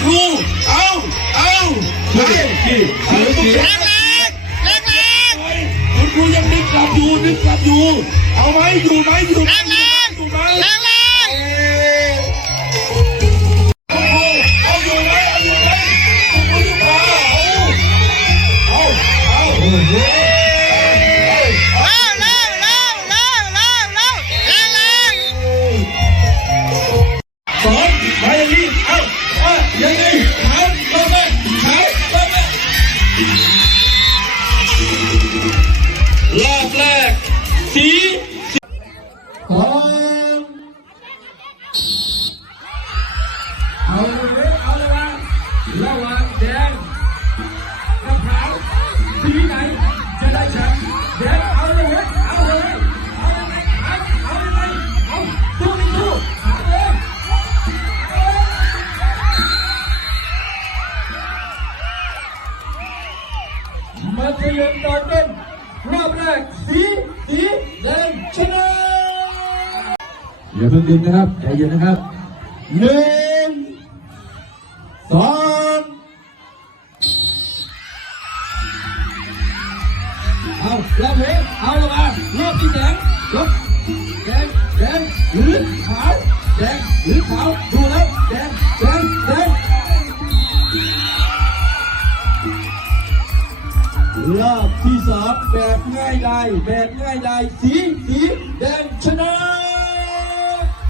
ครู เอาเอาไปแรงแรงแรงแรงคุณครูยังดึงกลับอยู่ดึงกลับอยู่ เอาไหมอยู่ไหมอยู่แรง รอบแรก สีสองเอาเลยเอาเลยว่าระหว่างแดง มาเฉลิมตอนต้นรอบแรกสีสีแดงชนะอย่าเพิ่งดึงนะครับใจเย็นนะครับหนึ่งสองเอารอบนี้เอาละมารอบที่แดงรอบแดงแดงหรือขาวแดงหรือขาวดูแล้ว รอบที่สองแบบง่ายดายแบบง่ายดายสีสี